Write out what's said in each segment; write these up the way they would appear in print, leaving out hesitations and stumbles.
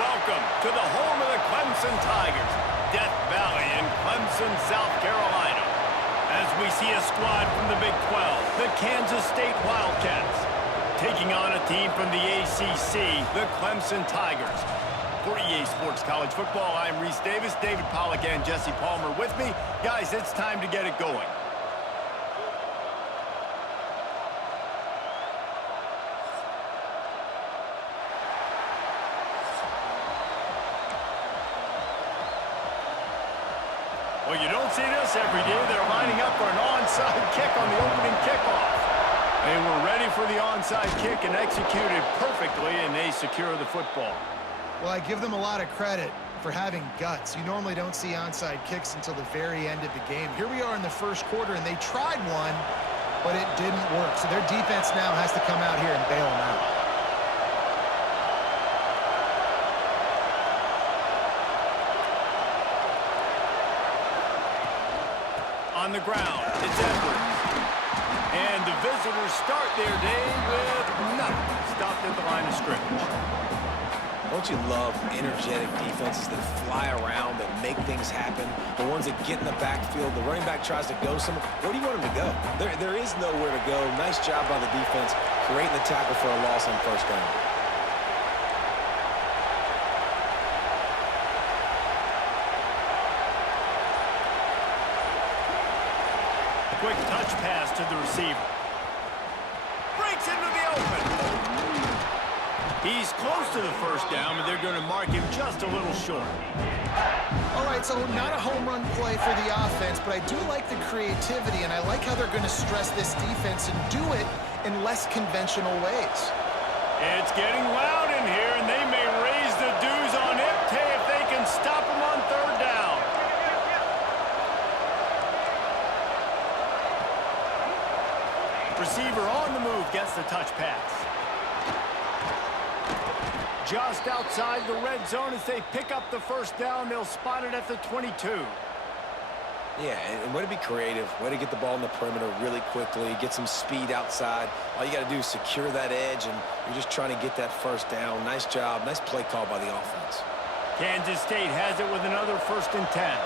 Welcome to the home of the Clemson Tigers, Death Valley in Clemson, South Carolina. As we see a squad from the Big 12, the Kansas State Wildcats, taking on a team from the ACC, the Clemson Tigers. For EA Sports College Football, I'm Reese Davis, David Pollack, and Jesse Palmer with me. Guys, it's time to get it going. Well, you don't see this every day. They're lining up for an onside kick on the opening kickoff. They were ready for the onside kick and executed perfectly, and they secure the football. Well, I give them a lot of credit for having guts. You normally don't see onside kicks until the very end of the game. Here we are in the first quarter, and they tried one, but it didn't work. So their defense now has to come out here and bail them out. On the ground, it's Edwards. And the visitors start their day with nothing. Stopped at the line of scrimmage. Don't you love energetic defenses that fly around, that make things happen? The ones that get in the backfield, the running back tries to go somewhere. Where do you want him to go? There is nowhere to go. Nice job by the defense, creating the tackle for a loss on first down. Quick touch pass to the receiver. Breaks into the open. He's close to the first down, but they're going to mark him just a little short. All right, so not a home run play for the offense, but I do like the creativity, and I like how they're going to stress this defense and do it in less conventional ways. It's getting loud in here, and they may raise the dues on Ipte if they can stop him on third down. Receiver on the move gets the touch pass. Just outside the red zone as they pick up the first down. They'll spot it at the 22. Yeah, and way to be creative, way to get the ball in the perimeter really quickly, get some speed outside. All you got to do is secure that edge, and you're just trying to get that first down. Nice job, nice play call by the offense. Kansas State has it with another 1st and 10.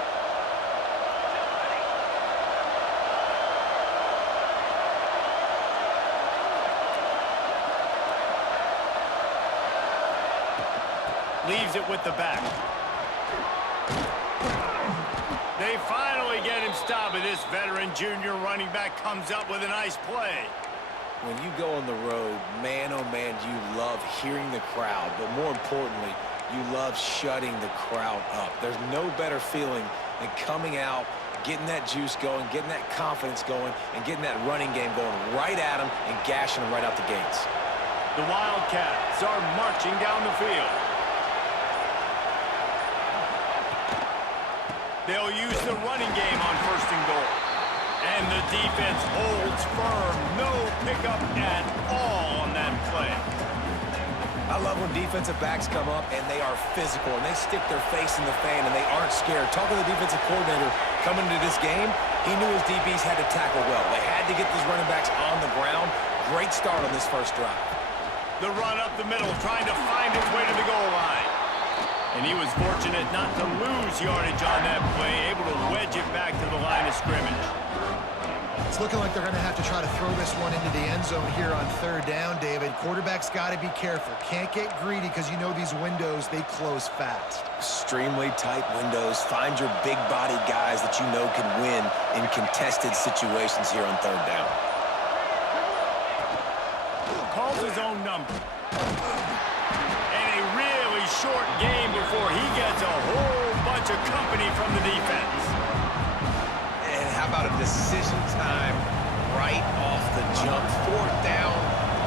Leaves it with the back. They finally get him stopped, but this veteran junior running back comes up with a nice play. When you go on the road, man, oh man, you love hearing the crowd, but more importantly, you love shutting the crowd up. There's no better feeling than coming out, getting that juice going, getting that confidence going, and getting that running game going right at them and gashing them right out the gates. The Wildcats are marching down the field. They'll use the running game on 1st and goal. And the defense holds firm. No pickup at all on that play. I love when defensive backs come up and they are physical and they stick their face in the fan and they aren't scared. Talking to the defensive coordinator coming into this game, he knew his DBs had to tackle well. They had to get these running backs on the ground. Great start on this first drive. The run up the middle, trying to find its way to the goal line. And he was fortunate not to lose yardage on that play, able to wedge it back to the line of scrimmage. It's looking like they're going to have to try to throw this one into the end zone here on 3rd down, David. Quarterback's got to be careful. Can't get greedy because you know these windows, they close fast. Extremely tight windows. Find your big body guys that you know can win in contested situations here on 3rd down. Calls his own number. And a really short game before he gets a whole bunch of company from the defense. And how about a decision time right off the jump? 4th down.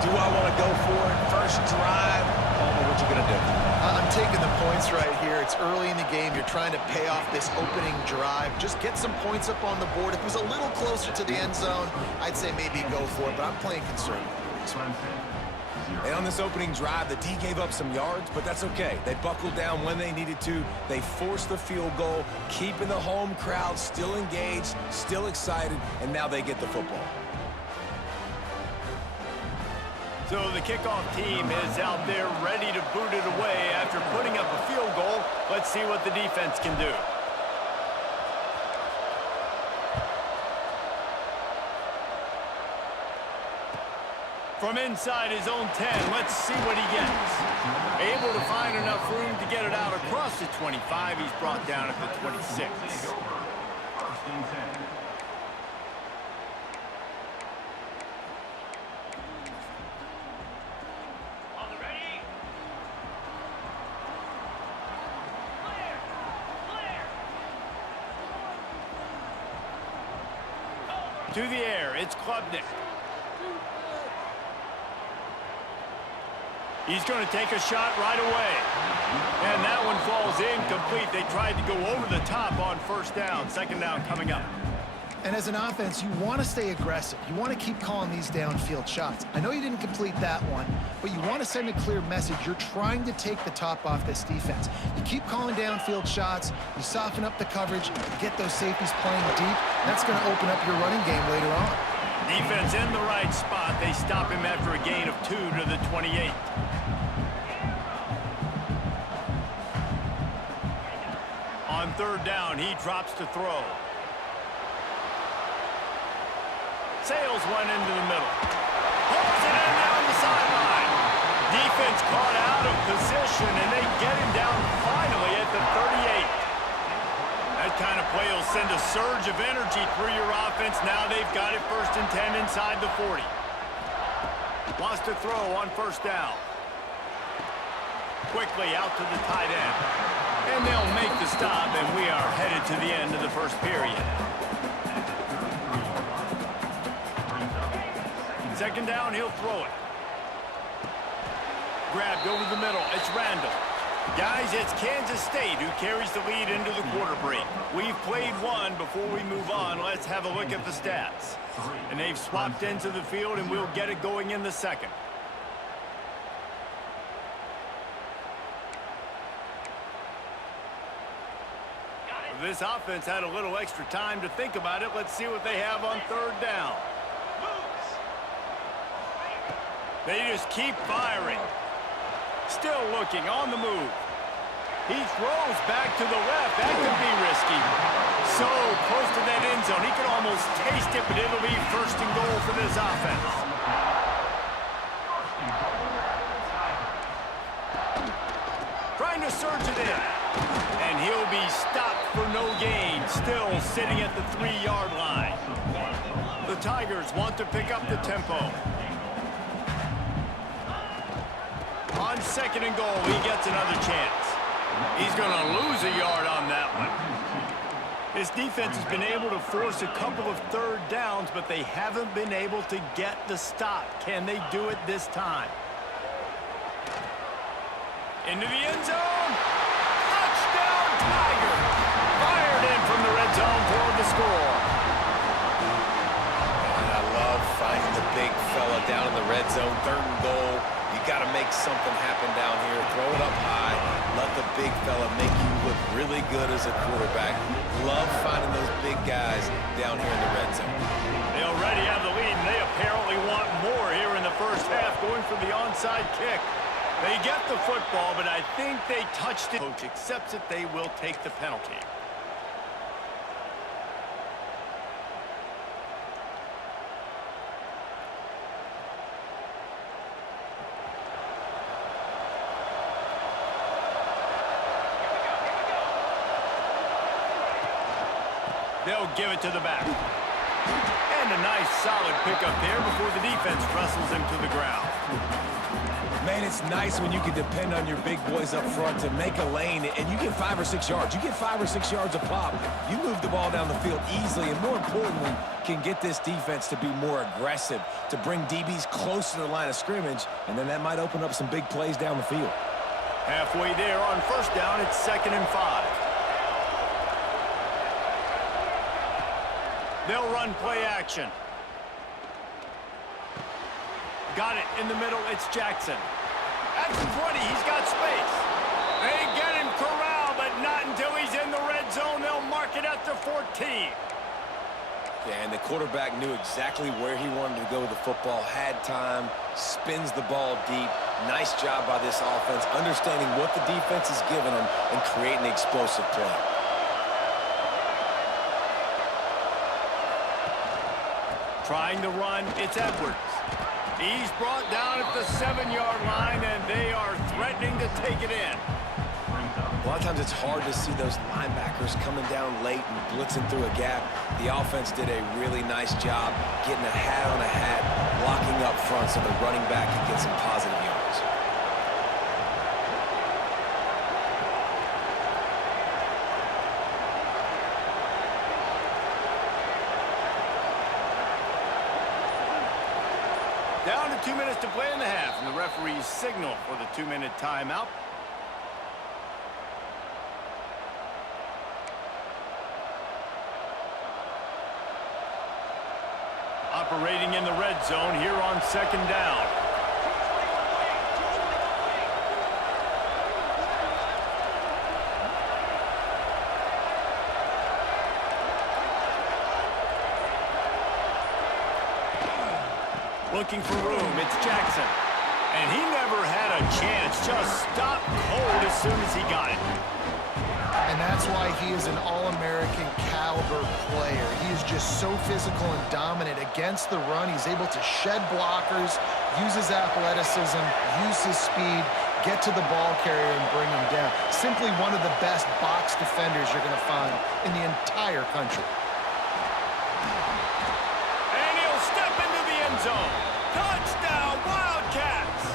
Do I want to go for it? First drive. Palmer, what you going to do? I'm taking the points right here. It's early in the game. You're trying to pay off this opening drive. Just get some points up on the board. If it was a little closer to the end zone, I'd say maybe go for it, but I'm playing conservative. And on this opening drive, the D gave up some yards, but that's okay. They buckled down when they needed to. They forced the field goal, keeping the home crowd still engaged, still excited, and now they get the football. So the kickoff team is out there ready to boot it away after putting up a field goal. Let's see what the defense can do. From inside his own 10, let's see what he gets. Able to find enough room to get it out across the 25. He's brought down at the 26. To the air, it's Klubnik. He's going to take a shot right away. And that one falls incomplete. They tried to go over the top on first down. Second down coming up. And as an offense, you want to stay aggressive. You want to keep calling these downfield shots. I know you didn't complete that one, but you want to send a clear message. You're trying to take the top off this defense. You keep calling downfield shots. You soften up the coverage. You get those safeties playing deep. That's going to open up your running game later on. Defense in the right spot. They stop him after a gain of 2 to the 28. On third down, he drops to throw. Sails one into the middle. Pulls it in down the sideline. Defense caught out of position, and they get him down finally at the 38. That kind of play will send a surge of energy through your offense. Now they've got it 1st and 10 inside the 40. Lost to throw on first down. Quickly out to the tight end. And they'll make the stop, and we are headed to the end of the first period. Second down, he'll throw it. Grabbed over the middle. It's Randall. Guys, it's Kansas State who carries the lead into the quarter break. We've played one. Before we move on, let's have a look at the stats. And they've swapped into the field, and we'll get it going in the second. This offense had a little extra time to think about it. Let's see what they have on third down. They just keep firing. Still looking on the move. He throws back to the left. That could be risky. So close to that end zone. He could almost taste it, but it'll be 1st and goal for this offense. Trying to surge it in. And he'll be stopped for no gain. Still sitting at the 3-yard line. The Tigers want to pick up the tempo. On 2nd and goal, he gets another chance. He's going to lose a yard on that one. His defense has been able to force a couple of third downs, but they haven't been able to get the stop. Can they do it this time? Into the end zone. Touchdown, Tigers. Fired in from the red zone toward the score. And I love finding the big fella down in the red zone. 3rd and goal. You got to make something happen down here. Throw it up high. Let the big fella make you look really good as a quarterback. Love finding those big guys down here in the red zone. They already have the lead, and they apparently want more here in the first half, going for the onside kick. They get the football, but I think they touched it. Coach accepts it. They will take the penalty. They'll give it to the back. And a nice solid pickup there before the defense wrestles him to the ground. Man, it's nice when you can depend on your big boys up front to make a lane, and you get 5 or 6 yards. You get 5 or 6 yards a pop. You move the ball down the field easily, and more importantly, can get this defense to be more aggressive, to bring DBs close to the line of scrimmage, and then that might open up some big plays down the field. Halfway there on first down, it's 2nd and 5. They'll run play action. Got it in the middle. It's Jackson. At the 20, he's got space. They get him corralled, but not until he's in the red zone. They'll mark it at the 14. Yeah, and the quarterback knew exactly where he wanted to go with the football, had time, spins the ball deep. Nice job by this offense, understanding what the defense is giving them and creating an explosive play. Trying to run, it's Edwards. He's brought down at the 7-yard line, and they are threatening to take it in. A lot of times it's hard to see those linebackers coming down late and blitzing through a gap. The offense did a really nice job getting a hat on a hat, blocking up front so the running back can get some positive yards. Down to 2 minutes to play in the half, and the referees signal for the 2-minute timeout. Operating in the red zone here on 2nd down. Looking for room, it's Jackson. And he never had a chance, just stopped cold as soon as he got it. And that's why he is an All-American caliber player. He is just so physical and dominant against the run. He's able to shed blockers, use his athleticism, use his speed, get to the ball carrier and bring him down. Simply one of the best box defenders you're going to find in the entire country. And he'll step into the end zone. Touchdown, Wildcats!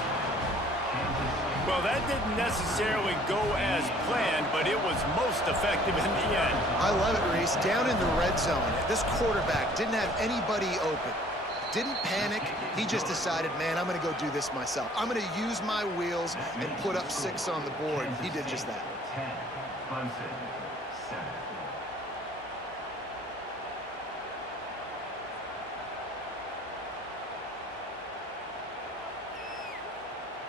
Well, that didn't necessarily go as planned, but it was most effective in the end. I love it, Reese. Down in the red zone, this quarterback didn't have anybody open. Didn't panic. He just decided, man, I'm going to go do this myself. I'm going to use my wheels and put up 6 on the board. He did just that. 10, Clemson, 7.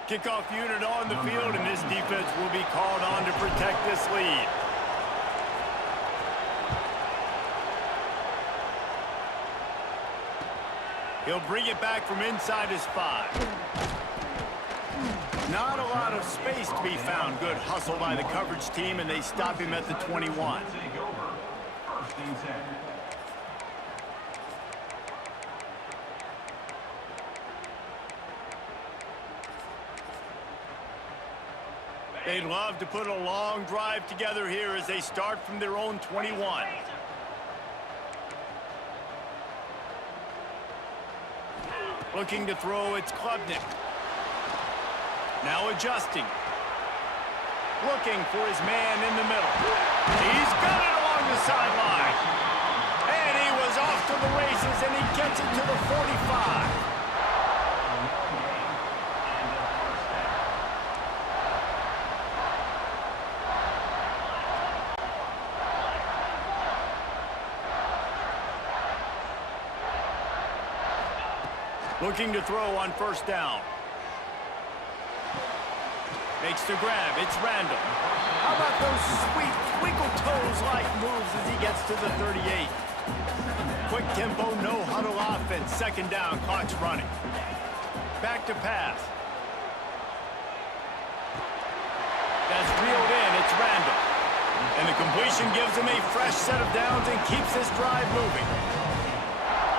Kickoff unit on the field, and this defense will be called on to protect this lead. He'll bring it back from inside his 5. Not a lot of space to be found. Good hustle by the coverage team, and they stop him at the 21. Take over. 1st and 10. They'd love to put a long drive together here as they start from their own 21. Looking to throw, it's Klubnik. Now adjusting. Looking for his man in the middle. He's got it along the sideline. And he was off to the races, and he gets it to the 45. Looking to throw on 1st down. Makes the grab. It's Randall. How about those sweet twinkle toes-like moves as he gets to the 38? Quick tempo, no huddle offense. 2nd down, clock's running. Back to pass. That's reeled in. It's Randall. And the completion gives him a fresh set of downs and keeps this drive moving.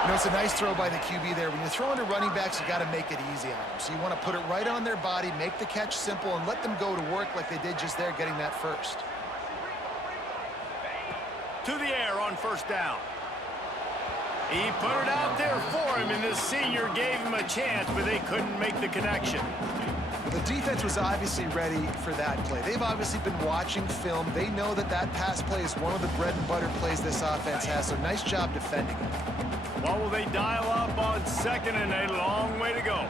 You know, it's a nice throw by the QB there. When you're throwing to running backs, you got to make it easy on them. So you want to put it right on their body, make the catch simple, and let them go to work like they did just there, getting that first. To the air on 1st down. He put it out there for him, and the senior gave him a chance, but they couldn't make the connection. The defense was obviously ready for that play. They've obviously been watching film. They know that that pass play is one of the bread and butter plays this offense has, so nice job defending it. What will they dial up on 2nd and a long way to go?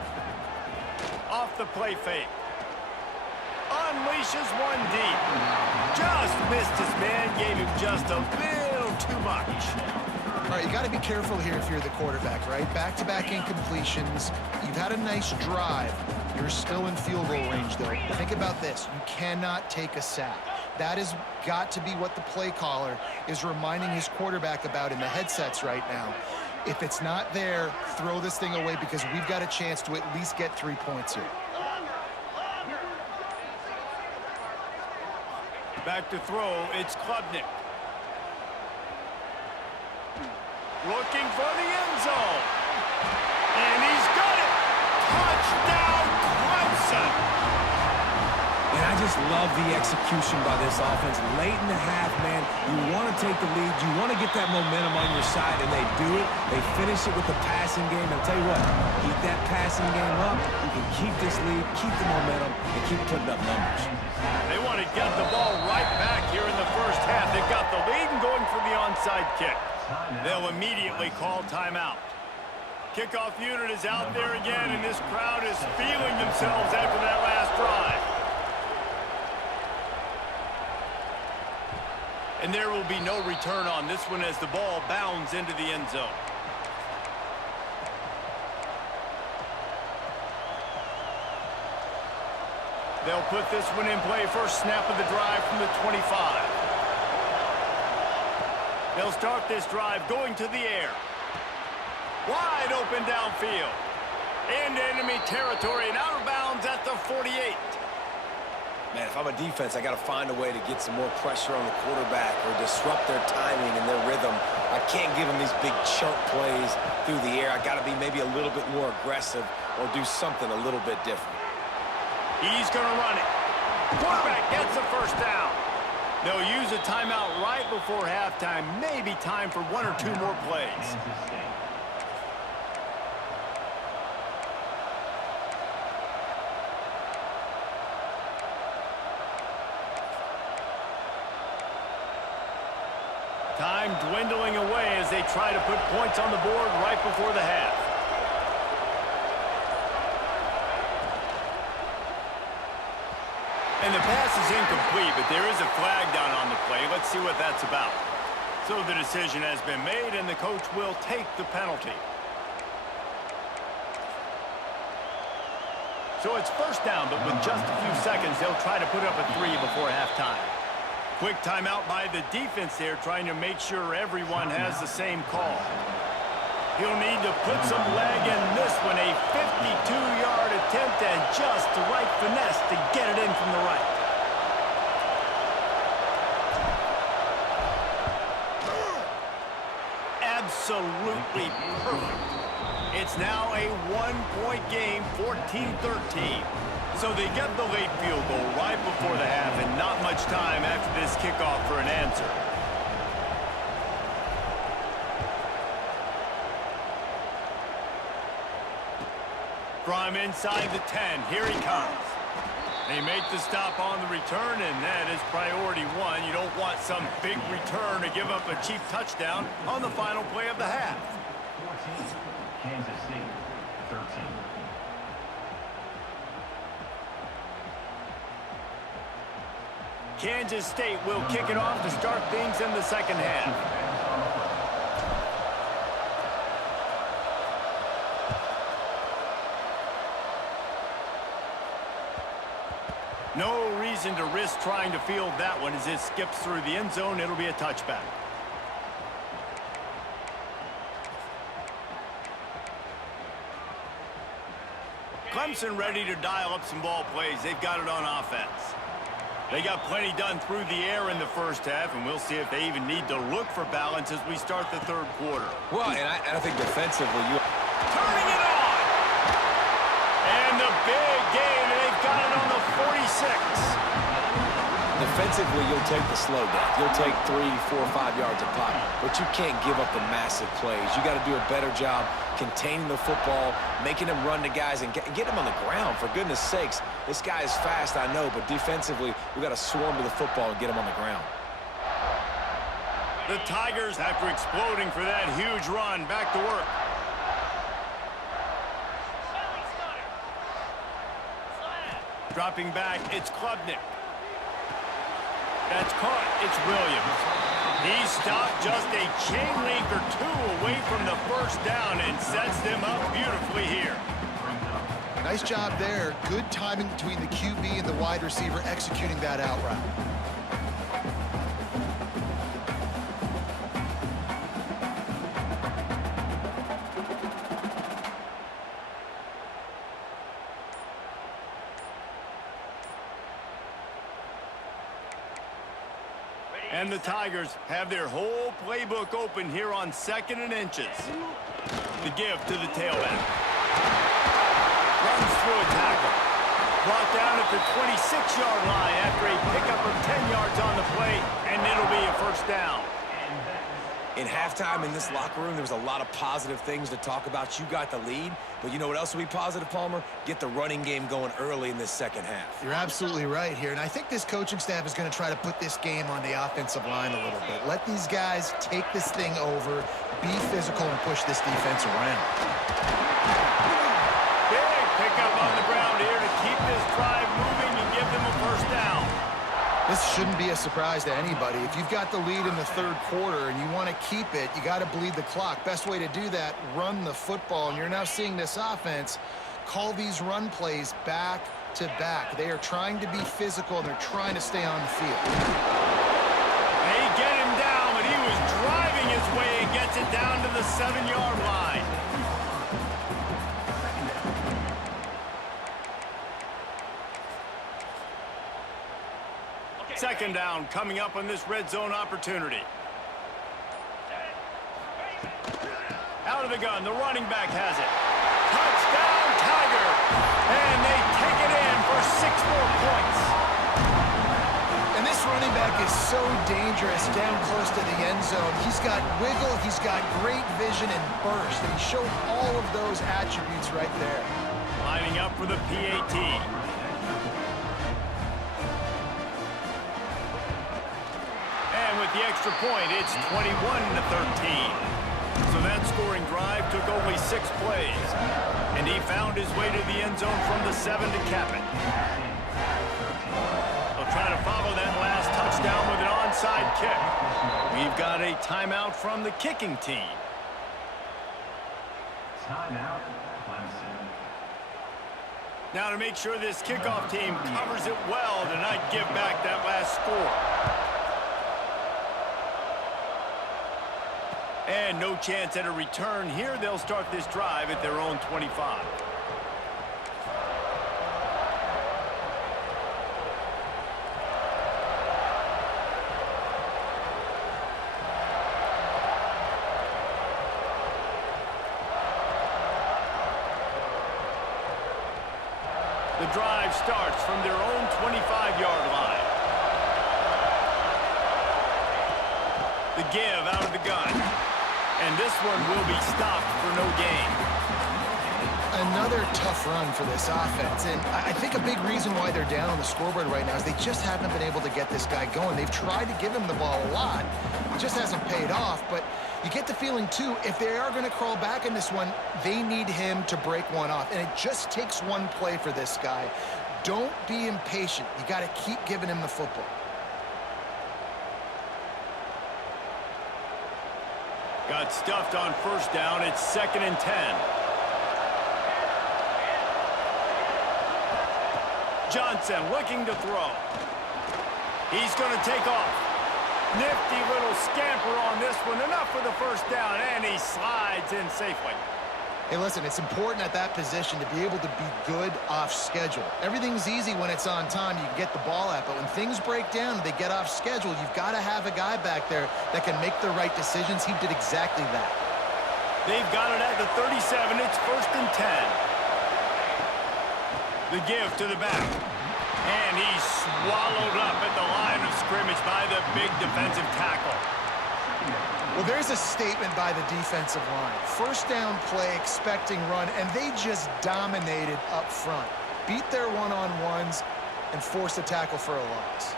Off the play fake. Unleashes one deep. Just missed his man, gave him just a little too much. All right, you got to be careful here if you're the quarterback, right? Back-to-back incompletions. You've had a nice drive. You're still in field goal range, though. Think about this. You cannot take a sack. That has got to be what the play caller is reminding his quarterback about in the headsets right now. If it's not there, throw this thing away because we've got a chance to at least get 3 points here. Back to throw, it's Klubnik. Looking for the end zone. And he's got it. Touchdown, Clemson. And I just love the execution by this offense. Late in the half, man, you want to take the lead. You want to get that momentum on your side, and they do it. They finish it with the passing game. I'll tell you what, keep that passing game up. You can keep this lead, keep the momentum, and keep putting up numbers. They want to get the ball right back here in the first half. They've got the lead and going for the onside kick. They'll immediately call timeout. Kickoff unit is out there again, and this crowd is feeling themselves after that last drive. And there will be no return on this one as the ball bounds into the end zone. They'll put this one in play. First snap of the drive from the 25. They'll start this drive going to the air. Wide open downfield. Into enemy territory and out of bounds at the 48. Man, if I'm a defense, I got to find a way to get some more pressure on the quarterback or disrupt their timing and their rhythm. I can't give them these big chunk plays through the air. I got to be maybe a little bit more aggressive or do something a little bit different. He's going to run it. Quarterback gets the first down. They'll use a timeout right before halftime. Maybe time for 1 or 2 more plays. Time dwindling away as they try to put points on the board right before the half. And the pass is incomplete, but there is a flag down on the play. Let's see what that's about. So the decision has been made, and the coach will take the penalty. So it's first down, but with just a few seconds, they'll try to put up a 3 before halftime. Quick timeout by the defense there, trying to make sure everyone has the same call. He'll need to put some leg in this one. A 52-yard attempt and just the right finesse to get it in from the right. Absolutely perfect. It's now a 1-point game, 14-13. So they get the late field goal right before the half and not much time after this kickoff for an answer. From inside the 10, here he comes. They make the stop on the return, and that is priority 1. You don't want some big return to give up a cheap touchdown on the final play of the half. 14, Kansas State, 13. Kansas State will kick it off to start things in the second half. No reason to risk trying to field that one as it skips through the end zone. It'll be a touchback. Clemson ready to dial up some ball plays. They've got it on offense. They got plenty done through the air in the first half, and we'll see if they even need to look for balance as we start the third quarter. Well, and I think defensively, Turning it on! And the big game, and they've got it on the 46. defensively, you'll take the slow down. You'll take 3, 4, 5 yards a pop, but you can't give up the massive plays. You got to do a better job containing the football, making them run to guys, and get them on the ground. For goodness sakes, this guy is fast, I know, but defensively, we got to swarm to the football and get him on the ground. The Tigers, after exploding for that huge run, back to work. Dropping back, it's Klubnik. That's caught, it's Williams. He stopped just a chain link or two away from the first down and sets them up beautifully here. Nice job there. Good timing between the QB and the wide receiver executing that out route. And the Tigers have their whole playbook open here on 2nd and inches. The give to the tailback. Runs through a tackle. Brought down at the 26-yard line after a pickup of 10 yards on the play, and it'll be a first down. In halftime in this locker room, there was a lot of positive things to talk about. You got the lead, but you know what else will be positive, Palmer? Get the running game going early in this second half. You're absolutely right here, and I think this coaching staff is going to try to put this game on the offensive line a little bit. Let these guys take this thing over, be physical, and push this defense around. Big pickup on the ground here to keep this drive moving and give them a first down. This shouldn't be a surprise to anybody. If you've got the lead in the 3rd quarter and you want to keep it, you got to bleed the clock. Best way to do that, run the football. And you're now seeing this offense call these run plays back to back. They are trying to be physical, and they're trying to stay on the field. They get him down, but he was driving his way and gets it down to the 7-yard line. Second down coming up on this red zone opportunity. Out of the gun, the running back has it. Touchdown, Tiger! And they take it in for 6 more points. And this running back is so dangerous down close to the end zone. He's got wiggle, he's got great vision and burst, and he showed all of those attributes right there. Lining up for the PAT. And with the extra point, it's 21-13. So that scoring drive took only 6 plays. And he found his way to the end zone from the 7 to cap it. They'll try to follow that last touchdown with an onside kick. We've got a timeout from the kicking team. Timeout, Clemson. Now to make sure this kickoff team covers it well to not give back that last score. And no chance at a return here. They'll start this drive at their own 25. The drive starts from their own 25-yard line. The give out of the gun. And this one will be stopped for no gain. Another tough run for this offense. And I think a big reason why they're down on the scoreboard right now is they just haven't been able to get this guy going. They've tried to give him the ball a lot. It just hasn't paid off. But you get the feeling, too, if they are going to crawl back in this one, they need him to break one off. And it just takes one play for this guy. Don't be impatient. You got to keep giving him the football. Got stuffed on first down. It's 2nd and 10. Johnson looking to throw. He's going to take off. Nifty little scamper on this one. Enough for the first down, and he slides in safely. Hey, listen, it's important at that position to be able to be good off schedule. Everything's easy when it's on time. You can get the ball out, but when things break down and they get off schedule, you've got to have a guy back there that can make the right decisions. He did exactly that. They've got it at the 37. It's 1st and 10. The give to the back. And he's swallowed up at the line of scrimmage by the big defensive tackle. Well, there's a statement by the defensive line. First down play, expecting run, and they just dominated up front. Beat their one-on-ones and forced a tackle for a loss.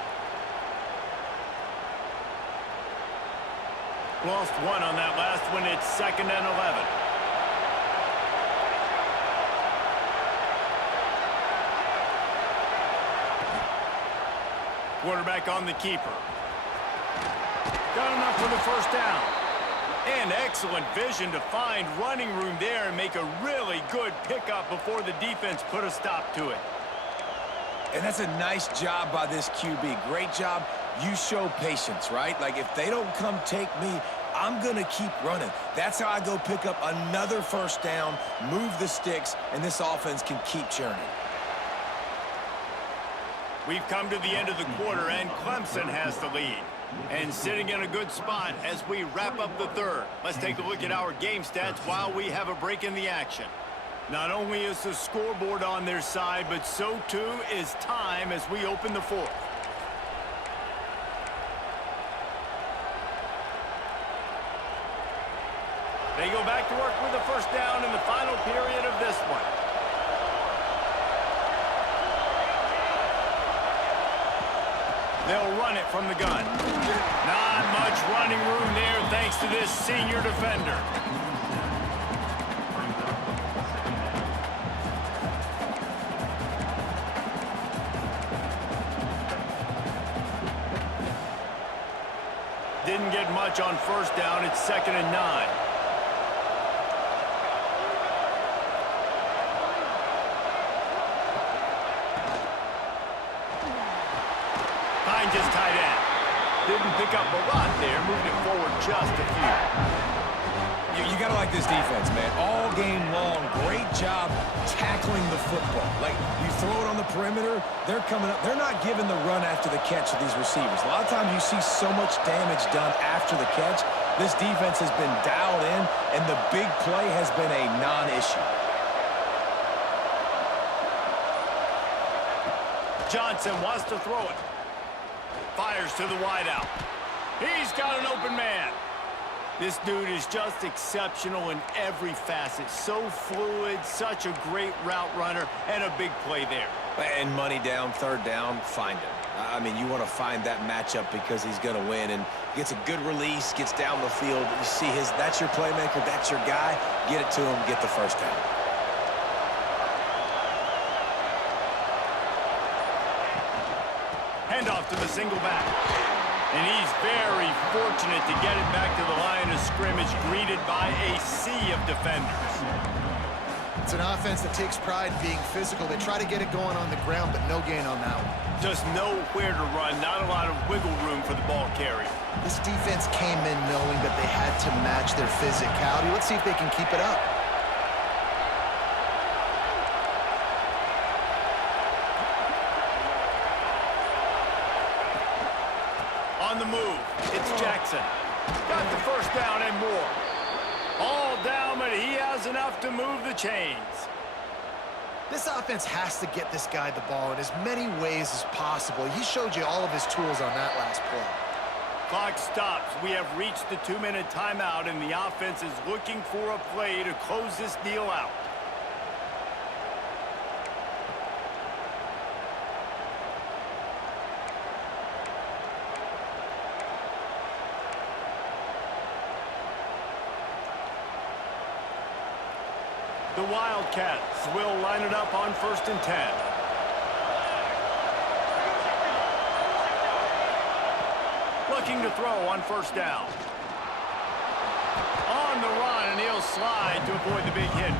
Lost one on that last one. It's 2nd and 11. Quarterback on the keeper. Got enough for the first down. And excellent vision to find running room there and make a really good pickup before the defense put a stop to it. And that's a nice job by this QB. Great job. You show patience, right? Like, if they don't come take me, I'm going to keep running. That's how I go pick up another first down, move the sticks, and this offense can keep churning. We've come to the end of the quarter, and Clemson has the lead. And sitting in a good spot as we wrap up the third. Let's take a look at our game stats while we have a break in the action. Not only is the scoreboard on their side, but so too is time as we open the fourth. They go back to work with the first down in the final period of this one. They'll run it from the gun. Not much running room there thanks to this senior defender. Didn't get much on first down. It's 2nd and 9. Finds his tight end. Didn't pick up a lot there, moving it forward just a few. You got to like this defense, man. All game long, great job tackling the football. Like, you throw it on the perimeter, they're coming up. They're not giving the run after the catch to these receivers. A lot of times you see so much damage done after the catch. This defense has been dialed in, and the big play has been a non-issue. Johnson wants to throw it. Fires to the wideout. He's got an open man. This dude is just exceptional in every facet. So fluid, such a great route runner, and a big play there. And money down, third down, find him. I mean, you want to find that matchup because he's going to win, and gets a good release, gets down the field. You see that's your playmaker, that's your guy. Get it to him, get the first down. Handoff to the single back. And he's very fortunate to get it back to the line of scrimmage, greeted by a sea of defenders. It's an offense that takes pride in being physical. They try to get it going on the ground, but no gain on that one. Just nowhere to run, not a lot of wiggle room for the ball carrier. This defense came in knowing that they had to match their physicality. Let's see if they can keep it up. On the move, it's Jackson. Got the first down and more. All down, but he has enough to move the chains. This offense has to get this guy the ball in as many ways as possible. He showed you all of his tools on that last play. Clock stops. We have reached the 2-minute timeout, and the offense is looking for a play to close this deal out. The Wildcats will line it up on 1st and 10. Looking to throw on first down. On the run, and he'll slide to avoid the big hit.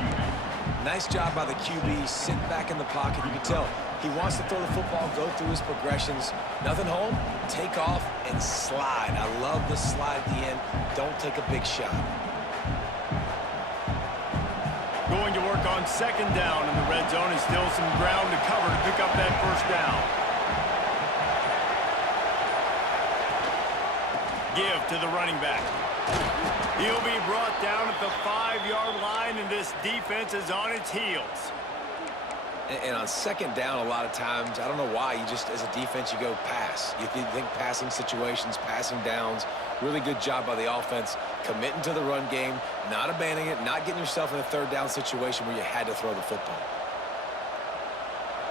Nice job by the QB, sitting back in the pocket. You can tell he wants to throw the football, go through his progressions. Nothing home, take off, and slide. I love the slide at the end. Don't take a big shot. Going to work on 2nd down in the red zone, and still some ground to cover to pick up that first down. Give to the running back. He'll be brought down at the 5-yard line, and this defense is on its heels. And on 2nd down, a lot of times, I don't know why, you just, as a defense, you go pass. You think passing situations, passing downs. Really good job by the offense, committing to the run game, not abandoning it, not getting yourself in a 3rd down situation where you had to throw the football.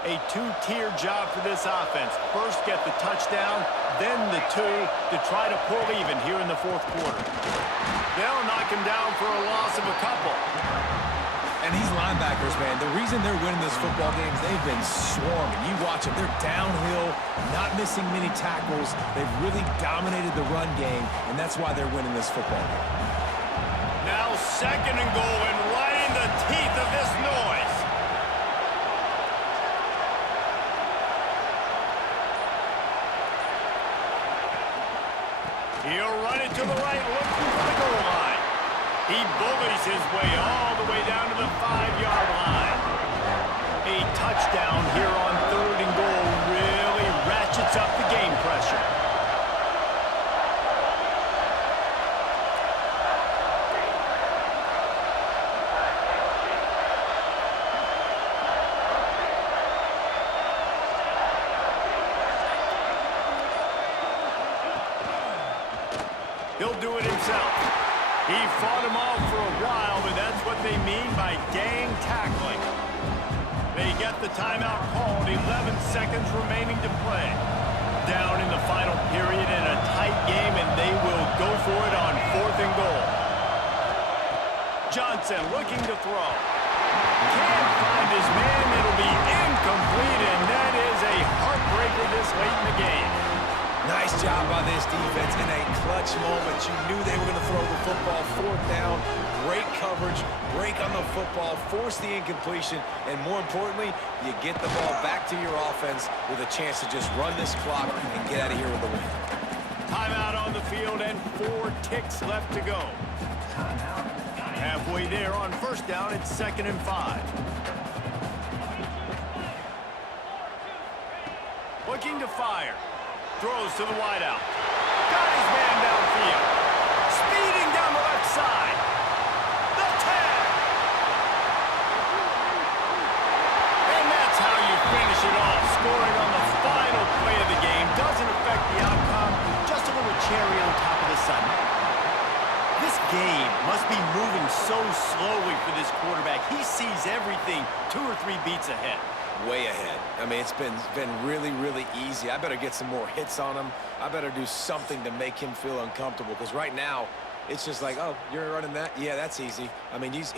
A 2-tier job for this offense. First, get the touchdown, then the 2 to try to pull even here in the 4th quarter. They'll knock him down for a loss of a couple. And these linebackers, man, the reason they're winning this football game is they've been swarming. You watch them. They're downhill, not missing many tackles. They've really dominated the run game, and that's why they're winning this football game. Now 2nd and goal, and right in the teeth of this noise. He'll run it to the right, looking for the goal line. He bullies his way all the way down to the 5-yard line. A touchdown here on 3rd and goal really ratchets up the game pressure. he'll do it himself. He fought him off for a while, but that's what they mean by gang tackling. They get the timeout called, 11 seconds remaining to play. Down in the final period in a tight game, and they will go for it on 4th and goal. Johnson looking to throw. Can't find his man. It'll be incomplete, and that is a heartbreaker this late in the game. Nice job by this defense in a clutch moment. You knew they were going to throw the football. 4th down, great coverage, break on the football, force the incompletion, and more importantly, you get the ball back to your offense with a chance to just run this clock and get out of here with a win. Timeout on the field and 4 ticks left to go. Halfway there on 1st down, it's 2nd and 5. Looking to fire. Throws to the wideout. Got his man downfield. Speeding down the left side. The tag. And that's how you finish it off. Scoring on the final play of the game doesn't affect the outcome. Just a little cherry on top of the sundae. This game must be moving so slowly for this quarterback. He sees everything 2 or 3 beats ahead. Way ahead. I mean, it's been really, really easy. I better get some more hits on him. I better do something to make him feel uncomfortable, because right now, it's just like, oh, you're running that? Yeah, that's easy. I mean, he's